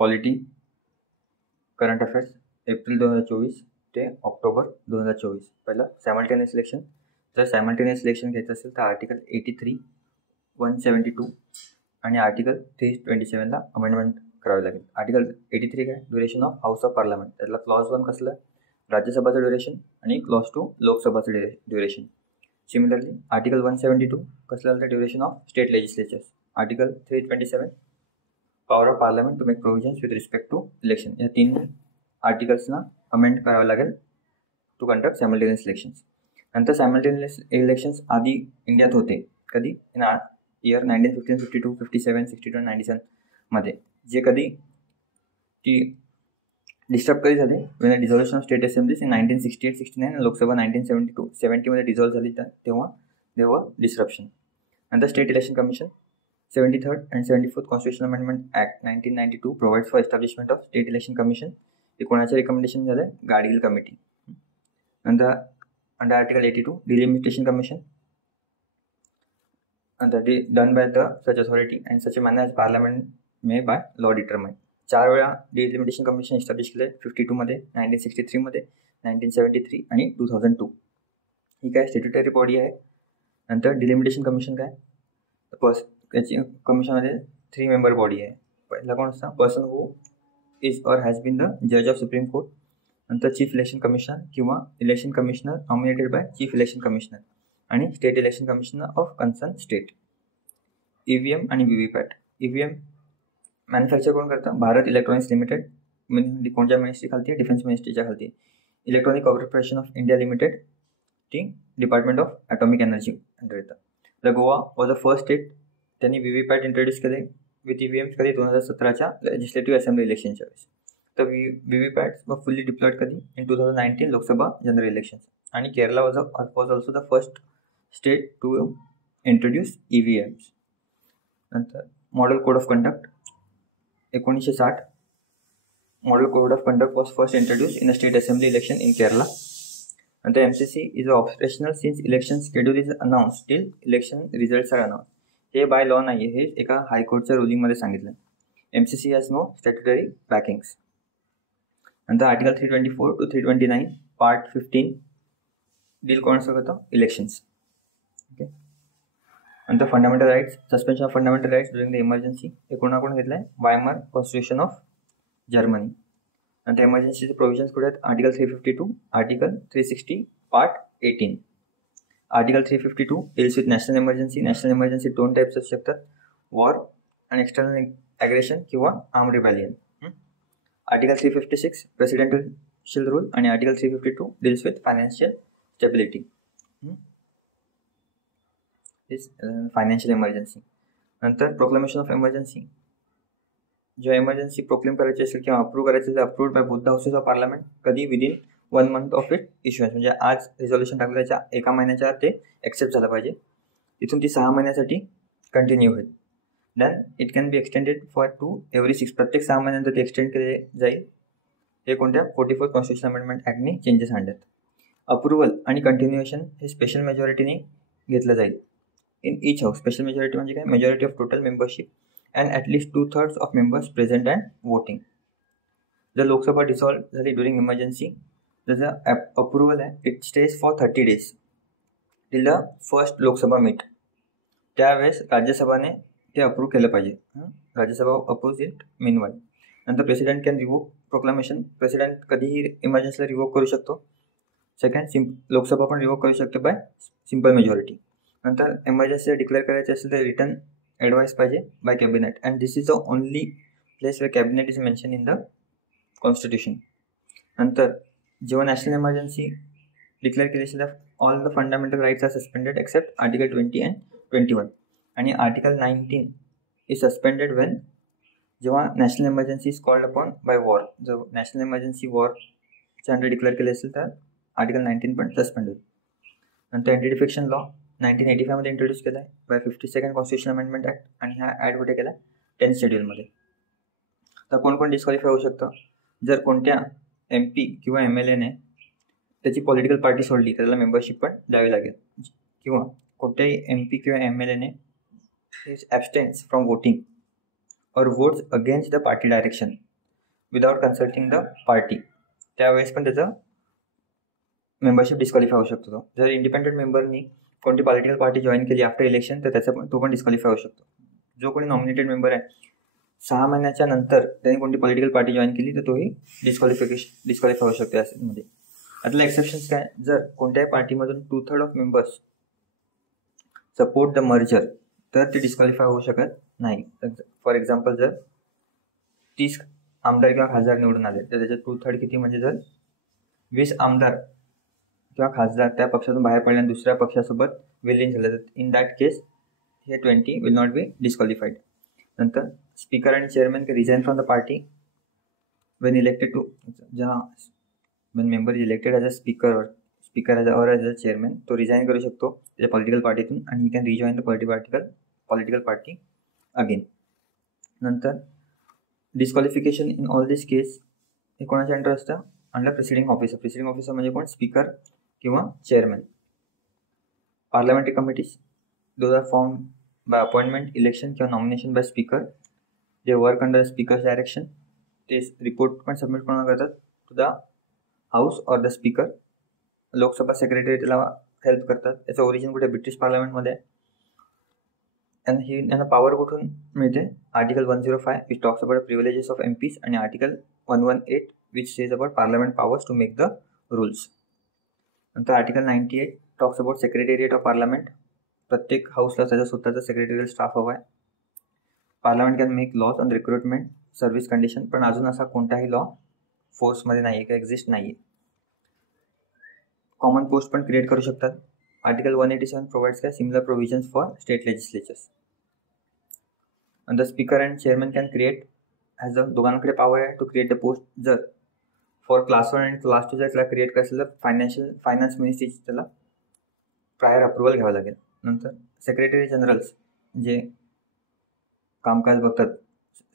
Polity current affairs April 2024 ते October 2024. पहिलं simultaneous election. जर सायमल्टेनियस इलेक्शन घ्यायचं असेल तर आर्टिकल 83, 172 आणि आर्टिकल 327ला अमेंडमेंट करावे लागेल. आर्टिकल 83 काय, duration of house of parliament. त्यातला क्लॉज 1 कसलं, राज्यसभाचं ड्युरेशन, आणि क्लॉज 2 लोकसभाचं ड्युरेशन. सिमिलरली आर्टिकल 172 कसलं झालं, duration of state legislatures. Article 327 power of parliament to make provisions with respect to election. या 3 आर्टिकल्सना अमेंड करावं लागेल टू कंडक्ट सायमल्टेनियस इलेक्शन्स. नंतर सायमल्टेनियस इलेक्शन्स आधी इंडियात होते. कधी, इन इयर 1915, 52, 57, 62 आणि 97 मध्ये. जे कधी की डिस्टर्ब कधी झाले, when dissolution of state assemblies in 1968, 69 आणि लोकसभा 1972, 70मध्ये डिझॉल्व्ह झाली, तेव्हा देवर डिस्ट्रप्शन. नंतर state election commission 73rd and 74th Constitutional Amendment Act 1992 provides for establishment of State Election Commission. हे कोणाचे रिकमेंडेशन झालं, गाडगिल कमिटी. नंतर under article 82 delimitation commission done by the such authority and such manner as parliament may by law determine. 4 वेळा delimitation commission establish केले, 52 मध्ये, 1963 मध्ये, 1973 आणि 2002. ही काय स्टॅट्युटरी बॉडी आहे. नंतर डिलिमिटेशन कमिशन काय, त्याची कमिशनमध्ये 3 मेंबर बॉडी आहे. पहिला कोण असतं, person who is or has been the जज ऑफ सुप्रीम कोर्ट. नंतर चीफ इलेक्शन कमिशनर किंवा election commissioner nominated by chief election commissioner. आणि state election commissioner of concern state. EVM आणि VVPAT. EVM मॅन्युफॅक्चर कोण करतं, भारत इलेक्ट्रॉनिक्स लिमिटेड. कोणत्या ministry खालती आहे, डिफेन्स मिनिस्ट्रीच्या खालती. Electronic corporation of India limited, ती department of atomic energy under येतं. The Goa was the first state. त्यांनी VVPAT इंट्रोड्यूस केले विथ EVM कधी, 2017च्या लेजिस्लेटिव्ह असेंब्ली इलेक्शनच्या वेळेस. तर VVPAT व फुल्ली डिप्लॉयड कधी, इन 2019 लोकसभा जनरल इलेक्शन. आणि Kerala was also the first state to introduce EVMs. नंतर model code of conduct 1960. Model code of conduct was first introduce in a state assembly election in Kerala. नंतर MCC is operational since election schedule is announce till election results are announce. हे by law नाही आहे, हे एका हायकोर्टच्या रुलिंगमध्ये सांगितलं. MCC has no statutory बॅकिंग्स. नंतर आर्टिकल 324 to 329 पार्ट 15 डील कोणाचं करतं, इलेक्शन्स. ओके. नंतर fundamental rights, suspension of fundamental rights during the emergency. हे कोणाकडून घेतलं आहे, वायमर कॉन्स्टिट्यूशन ऑफ जर्मनी. नंतर इमर्जन्सीचे प्रोव्हिजन्स कुठे आहेत, article 352, article 360 part 18. Article 352 deals with national emergency. National emergency 2 types असू शकतात, वॉर आणि एक्सटर्नल ॲग्रेशन किंवा आर्म रिबॅलियन. आर्टिकल 356 प्रेसिडेंशियल रूल आणि article 352 deals with financial stability. Financial emergency. नंतर प्रोक्लेमेशन ऑफ इमर्जन्सी. जेव्हा इमर्जन्सी प्रोक्लेम करायची असेल किंवा अप्रूव्ह करायची असेल, approved by both the houses of parliament. कधी, विदिन 1 month ऑफ इट इश्युअन्स. म्हणजे आज रिझॉल्युशन टाकलं, त्याच्या 1 महिन्याच्या ते एक्सेप्ट झालं पाहिजे. तिथून ती 6 महिन्यासाठी कंटिन्यू होईल. Then it can be extended for to every 6. प्रत्येक 6 महिन्यानंतर ते एक्सटेंड केले जाईल. हे कोणत्या 44th कॉन्स्टिट्यूशन अमेंडमेंट ॲक्टने चेंजेस आणतात. अप्रुव्हल आणि कंटिन्युएशन हे स्पेशल मेजॉरिटीने घेतलं जाईल in each house. Special majority म्हणजे काय, majority of total membership and at least 2/3 of members present and voting. जर लोकसभा डिसॉल्व्ह झाली ड्युरिंग इमर्जन्सी, जसं अप्रुव्हल आहे, it stays for 30 days till the first Lok Sabha meet. त्यावेळेस राज्यसभाने ते अप्रूव्ह केलं पाहिजे. Rajya Sabha approve it meanwhile. नंतर president can revoke proclamation. President कधीही इमर्जन्सीला रिवोक करू शकतो. सेकंड, लोकसभा पण रिवोक करू शकते बाय सिम्पल मेजॉरिटी. नंतर इमर्जन्सी डिक्लेअर करायची असेल तर रिटर्न ॲडवाईस पाहिजे by cabinet, and this is the only place where cabinet is mention in the constitution. नंतर जेव्हा नॅशनल इमर्जन्सी डिक्लेअर केली असेल, all the fundamental rights are suspended except article 20 and 21. आणि article 19 is suspended when, जेव्हा national emergency is called upon by war. जर national emergency वॉरच्या under declare केले असेल तर आर्टिकल 19 पण सस्पेंड होईल. नंतर अँटी डिफेक्शन लॉ 1985 मध्ये इंट्रोड्यूस केला आहे bye 52nd constitution amendment act. आणि हा ॲड कुठे केला, 10th शेड्यूलमध्ये. तर कोण कोण डिस्क्वालिफाय होऊ शकतं, जर कोणत्या MP किंवा MLAने त्याची पॉलिटिकल पार्टी सोडली, त्याला मेंबरशिप पण द्यावी लागेल. किंवा कोणत्याही MP किंवा MLAने ॲबस्टेन्स फ्रॉम वोटिंग और votes against the party direction without consulting the party, त्यावेळेस पण त्याचं मेंबरशिप डिस्क्वालिफाय होऊ शकतो. जर इंडिपेंडंट मेंबरनी कोणती पॉलिटिकल पार्टी जॉईन केली आफ्टर इलेक्शन तर तो पण डिस्क्वालिफाय होऊ शकतो. जो कोणी नॉमिनेटेड मेंबर आहे 6 महिन्याच्या नंतर त्यांनी कोणती पॉलिटिकल पार्टी जॉईन केली तर तोही डिस्क्वालिफाय होऊ शकतो यामध्ये. यातलं एक्सेप्शन्स काय, जर कोणत्याही पार्टीमधून 2/3 of members support the merger तर ते डिस्क्वालिफाय होऊ शकत नाही. फॉर एक्झाम्पल जर 30 आमदार किंवा खासदार निवडून आले तर त्याच्यात 2/3 किती, म्हणजे जर 20 आमदार किंवा खासदार त्या पक्षातून बाहेर पडले आणि दुसऱ्या पक्षासोबत विलीन झाले तर इन दॅट केस हे 20 विल नॉट बी डिस्क्वालिफाईड. नंतर स्पीकर आणि chairman can resign from the party when elected to, when member elected as a speaker और ॲज अ चेअरमॅन, तो रिझाईन करू शकतो त्याच्या पॉलिटिकल पार्टीतून आणि he can rejoin the political party again. नंतर disqualification in all this case हे कोणाच्या अंडर असतं, अंडर प्रेसिडिंग ऑफिसर म्हणजे कोण, स्पीकर किंवा chairman. Parliamentary committees those are form by appointment, election किंवा नॉमिनेशन बाय स्पीकर, जे वर्क अंडर स्पीकर्स डायरेक्शन. ते रिपोर्ट पण सबमिट कोणाला करतात, टू द हाऊस और द स्पीकर. लोकसभा सेक्रेटरी त्याला हेल्प करतात. याचं ओरिजिन कुठे, ब्रिटिश पार्लमेंटमध्ये आहे. आणि यांना पॉवर कुठून मिळते, article 105 which talks about privileges of MPs आणि article 118 which says about parliament powers to make the rules. नंतर article 98 talks about secretariat of parliament. प्रत्येक हाऊसला त्याचा स्वतःचा सेक्रेटेरियल स्टाफ हवा आहे. Parliament can make laws on recruitment, service condition, पण अजून असा कोणताही लॉ फोर्समध्ये नाही आहे, का एक्झिस्ट नाही आहे. कॉमन पोस्ट पण क्रिएट करू शकतात. आर्टिकल 187 प्रोव्हाइड्स काय, similar provisions for state legislatures. आणि the speaker and chairman can create as a, दोघांकडे पॉवर आहे टू क्रिएट द पोस्ट. जर फॉर क्लास 1 आणि क्लास 2 जर त्याला क्रिएट करायचं तर फायनान्स मिनिस्ट्रीची त्याला प्रायर अप्रुव्हल घ्यावं लागेल. नंतर सेक्रेटरी जनरल्स जे कामकाज बघतात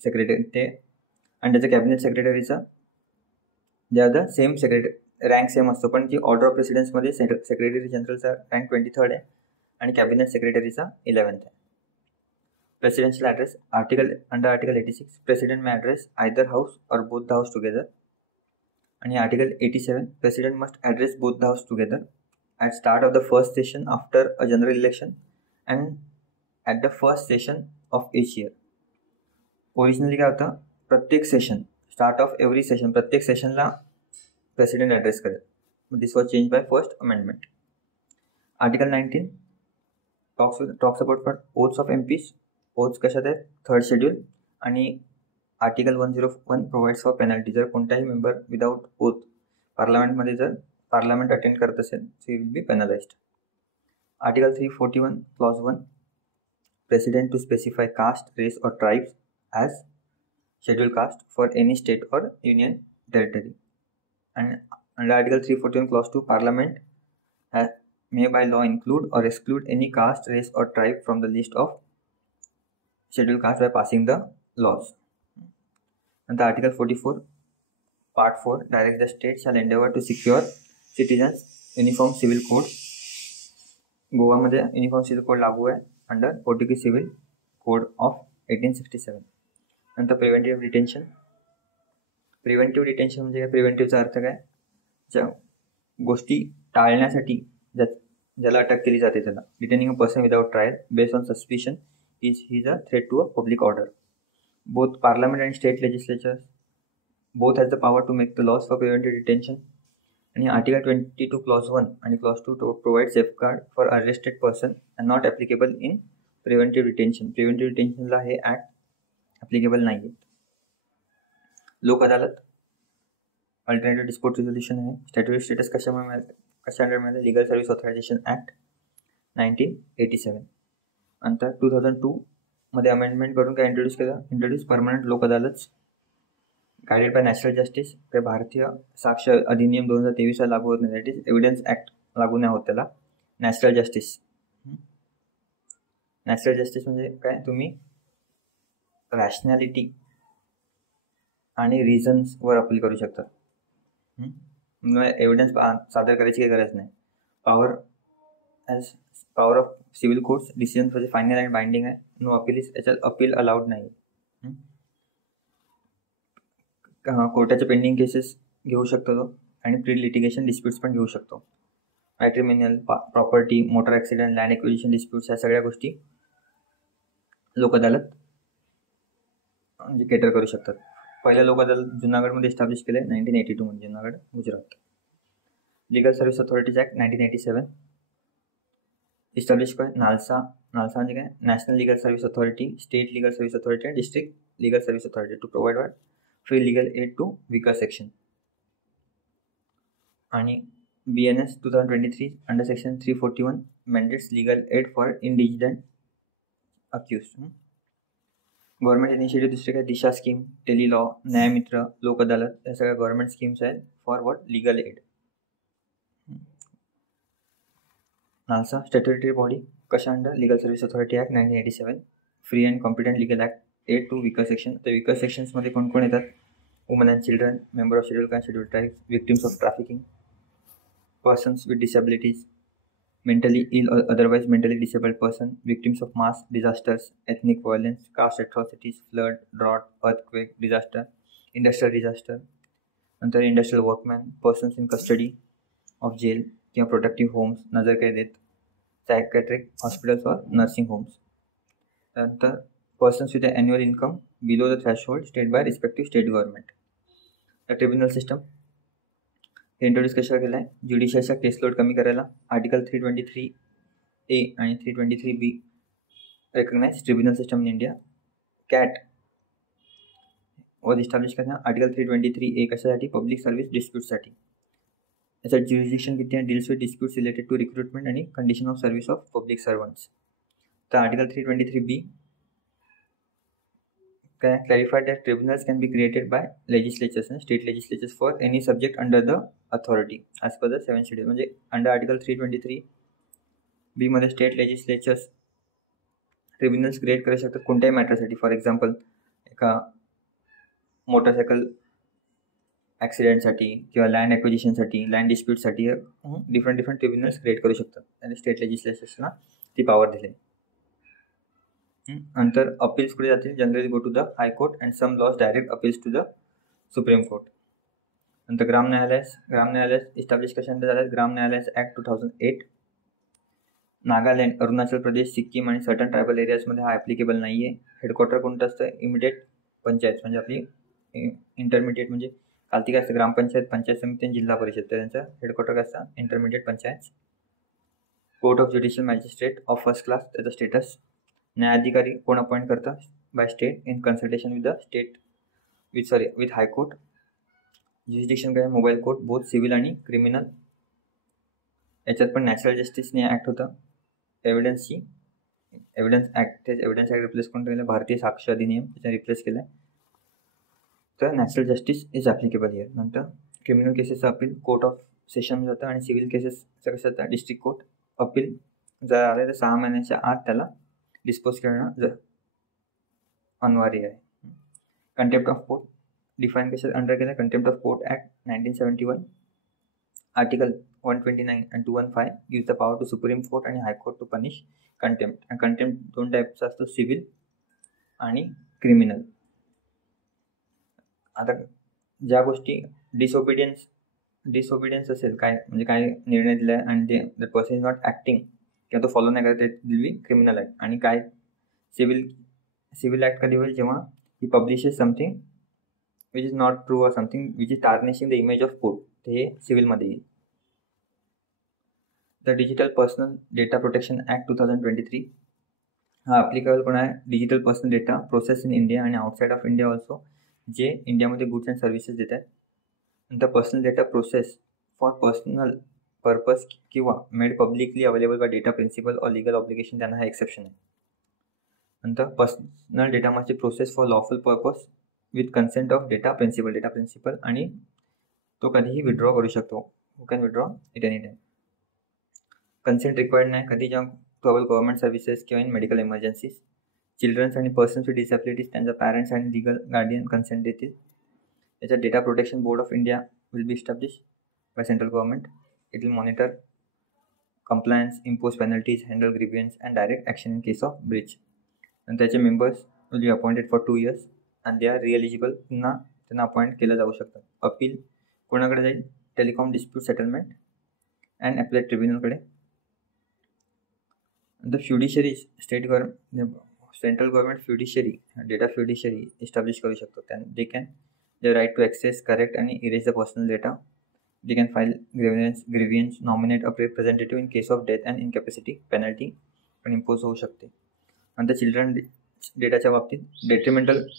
सेक्रेटरी ते, आणि त्याच्या कॅबिनेट सेक्रेटरीचा जे are the same rank same असतो, पण जी ऑर्डर ऑफ प्रेसिडेन्समध्ये सेक्रेटरी जनरलचा रँक 23rd आहे आणि कॅबिनेट सेक्रेटरीचा 11th आहे. Presidential address under article 86 president may address either house और बोथ द हाऊस टुगेदर. आणि article 87 president must address both the house together at start of the first session after a general election and at the first session of each year. Originally काय होतं, प्रत्येक session, start of every session, प्रत्येक सेशनला president address करेल. This was change by first amendment. Article 19 talks about for oaths of MPs. Oaths कशात आहेत, 3rd schedule. आणि article 101 provides for penalty. जर कोणताही मेंबर विदाउट ओथ पार्लमेंटमध्ये जर पार्लमेंट अटेंड करत असेल so will be penalised. Article 341 clause 1 president to specify caste, race और tribes as schedule caste for any state और union territory. And under Article 341 Clause 2, Parliament may by law include or exclude any caste, race or tribe from the list of scheduled caste by passing the laws. And the Article 44 Part 4 directs the state shall endeavor to secure citizens uniform civil code. गोवामध्ये uniform civil code लागू आहे under Portuguese civil code of 1867. नंतर preventive detention. Preventive detention म्हणजे काय, प्रिव्हेंटिव्हचा अर्थ काय, ज्या गोष्टी टाळण्यासाठी ज्याला अटक केली जाते त्याला. Detaining a person without trial based on suspicion is a threat to a public order. Both parliament and state legislatures both has the power to make the laws for preventive detention. आणि article 22 clause 1 आणि clause 2 to provide safeguard for arrested person and not applicable in preventive detention. Preventive डिटेन्शनला हे act applicable नाही आहेत. Lok Adalat, alternative dispute resolution आहे. Statutory status कशा under मिळालं, legal service authorisation act 1987. नंतर 2002 मध्ये अमेंडमेंट करून काय इंट्रोड्यूस परमनंट लोक अदालत गायडेड बाय नॅशनल जस्टिस. काय भारतीय साक्ष अधिनियम 2023 लागू होत नाही, दॅट इज एव्हिडन्स ॲक्ट लागू नाही होत त्याला. नॅशनल जस्टिस म्हणजे काय, तुम्ही रॅशनॅलिटी आणि रिझन्सवर अपील करू शकता. एव्हिडन्स सादर करायची काही गरज नाही. Power of civil courts decision म्हणजे फायनल अँड बाइंडिंग आहे. नो अपील याच्यात अपील अलाउड नाही. कोर्टाचे पेंडिंग केसेस घेऊ शकतो तो आणि प्री लिटिगेशन डिस्प्यूट्स पण घेऊ शकतो. Matrimonial, property, motor accident, land acquisition disputes, ह्या सगळ्या गोष्टी लोक अदालत म्हणजे केटर करू शकतात. पहिलं लोक अदालत जुनागडमध्ये एस्टॅब्लिश केले 1982 मध्ये, Junagadh, Gujarat. Legal service authorities act 1987 establish काय. नालसा म्हणजे काय, national legal service authority, state legal service authority आणि district legal service authority to provide free legal aid to weaker section. आणि BNS 2023 under section 341 mandates legal aid for indigent accused. Government initiative दुसरे काय, दिशा scheme, टेलिलॉ, न्यायमित्र, लोक अदालत, या सगळ्या government schemes आहेत for what, legal aid. NALSA statutory body कशा under, legal service authority act 1987, free and competent legal act aid to weaker section. तर weaker सेक्शन्समध्ये कोण कोण येतात, woman and children, member of schedule caste, schedule tribes, victims of trafficking, persons with disabilities, mentally ill or otherwise mentally disabled person, victims of mass disasters, ethnic violence, caste atrocities, flood, drought, earthquake, disaster, industrial disaster, नंतर industrial workmen, persons in custody of jail किंवा protective homes, नजर कैदेत, psychiatric hospitals or nursing homes. नंतर persons with an annual income below the threshold set by respective state government. The tribunal system हे introduce कशाला केलं आहे, ज्युडिशियलच्या केसलोड कमी करायला आर्टिकल 323A आणि 323B recognise tribunal system in India. CAT was establish करणार article 323A कशासाठी, पब्लिक सर्व्हिस डिस्प्यूटसाठी. याचं ज्युरिडिक्शन किती आहे, deals with disputes related to recruitment आणि condition of service of public servants. तर आर्टिकल 323B काय, clarified that tribunals can be created by legislatures आणि state legislatures for any subject under the authority as per the 7th schedule. म्हणजे under article 323B मध्ये state legislatures tribunals create करू शकतात कोणत्याही मॅटरसाठी. For example, एका motorcycle ॲक्सिडेंटसाठी किंवा लँड ॲक्विजिशनसाठी, लँड डिस्प्यूटसाठी डिफरंट ट्रिब्युनल्स क्रिएट करू शकतात आणि स्टेट लेजिस्लेचर्सना ती पॉवर दिली. नंतर अपील्स कुठे जातील, generally go to the high court and some laws direct appeals to the supreme court. नंतर ग्राम न्यायालय इस्टॅब्लिश कशानंतर झालं, ग्राम न्यायालय ॲक्ट 2008. नागालँड, अरुणाचल प्रदेश, सिक्कीम आणि सर्टन ट्रायबल एरियाजमध्ये हा ॲप्लिकेबल नाही आहे. हेडक्वार्टर कोणतं असतं, इमिडिएट पंचायत, म्हणजे आपली इंटरमिडिएट, म्हणजे कालती काय असतं, ग्रामपंचायत, पंचायत समिती आणि जिल्हा परिषद, तर त्यांचं हेडक्वार्टर काय असतं, intermediate panchayat. Court of judicial magistrate of first class, त्याचं स्टेटस. न्यायाधिकारी कोण अपॉइंट करतं, by state in consultation with the state with high court. Jurisdiction काय, मोबाईल कोर्ट, बोथ सिव्हिल आणि क्रिमिनल. याच्यात पण नॅचरल जस्टिसने ॲक्ट होतं. एव्हिडन्स ॲक्ट, तेच एव्हिडन्स ॲक्ट रिप्लेस कोण केलं, भारतीय साक्ष अधिनियम, त्याचा रिप्लेस केला आहे. तर natural justice is applicable here. नंतर क्रिमिनल केसेसचं अपील कोर्ट ऑफ सेशन जातं आणि सिव्हिल केसेसचं कसं जातं, डिस्ट्रिक्ट कोर्ट. अपील जर आलं तर 6 महिन्याच्या आत त्याला डिस्पोज करणं अनिवार्य आहे. कंटेम्प्ट ऑफ कोर्ट डिफाईन कशा अंडर केलं, contempt of court act 1971 article 129 and 215 gives the power to supreme court आणि हायकोर्ट टू पनिश कंटेम्प्ट. आणि कंटेम्प्ट 2 टाईपचा असतो, सिव्हिल आणि क्रिमिनल. आता ज्या गोष्टी डिसओबिडियन्स असेल, काय म्हणजे काय निर्णय दिला आहे आणि the person is not acting किंवा तो फॉलो नाही करत, ते विल बी क्रिमिनल ॲक्ट. आणि काय सिव्हिल ॲक्ट कधी होईल, जेव्हा he publishes something which is not true or something which is tarnishing the image of court, ते हे सिव्हिलमध्ये येईल. The digital personal data protection act 2023 हा ॲप्लिकेबल पण आहे. Digital personal data process in India आणि आउटसाईड ऑफ इंडिया ऑल्सो, जे इंडियामध्ये गुड्स अँड सर्व्हिसेस देत आहेत. नंतर personal data process for personal purpose किंवा made publicly available by data principal और लीगल ऑब्लिगेशन, त्यांना हा एक्सेप्शन आहे. नंतर personal data must process for lawful purpose with consent of data principal आणि तो कधीही विड्रॉ करू शकतो. You can withdraw it any time. Consent required नाही कधी, जेव्हा टू अवेल गव्हर्नमेंट सर्व्हिसेस किंवा इन मेडिकल इमर्जन्सीज. चिल्ड्रन्स आणि पर्सन्स विथ डिसॅबिलिटीज त्यांच्या पॅरेंट्स आणि लीगल गार्डियन कन्सेंट देतील. याच्यात data protection board of India will be establish by central government. It will monitor compliance, impose penalties, handle grievance and direct action in case of breach. And त्याचे members will be appointed for 2 years and they are re-eligible पुन्हा त्यांना appoint केलं जाऊ शकतं. Appeal कोणाकडे जाईल? Telecom dispute settlement and appellate ट्रिब्युनलकडे. The fiduciary state government central government fiduciary data fiduciary establish करू शकतो. They can the right to access correct आणि erase the personal data. They can file grievance nominate a representative in case of death and incapacity. Penalty पण impose होऊ शकते. नंतर children डेटाच्या बाबतीत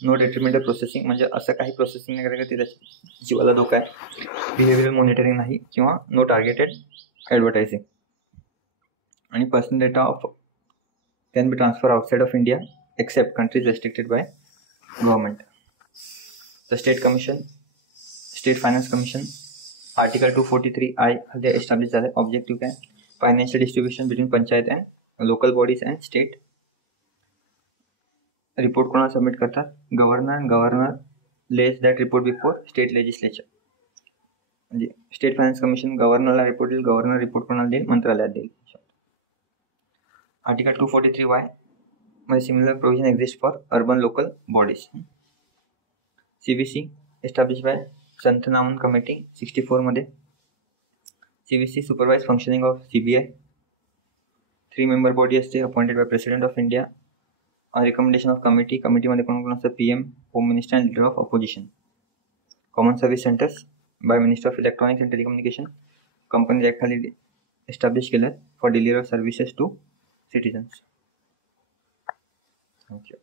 no डेट्रिमेंटल processing, म्हणजे असं काही प्रोसेसिंग नाही करायचं की त्याच्या जीवाला धोका आहे. बिहेवियरल मॉनिटरिंग नाही किंवा नो टार्गेटेड ॲडव्हर्टायझिंग. आणि personal data of can be transfer outside of India except countries restricted by government. The state finance commission article 243I मध्ये एस्टॅब्लिश झाले. ऑब्जेक्टिव्ह काय? Financial distribution between panchayat and local bodies and state. Report कोणाला submit करतात? Governor lays that report before state legislature. म्हणजे state finance commission गव्हर्नरला report देईल, governor report कोणाला देईल? मंत्रालयात देईल. आर्टिकल 243Y मध्ये similar provision exist for urban local bodies. CBC establish by Santhanam committee 64 मध्ये. CBC supervise functioning of CBI. 3 member body असते appointed by president of India on recommendation of committee. कमिटीमध्ये कोण असतं? PM, home minister and leader of opposition. Common service centres by minister of electronics and telecommunication. Company ॲक्टखाली establish केल्यात for delivery of services to citizens. Thank you.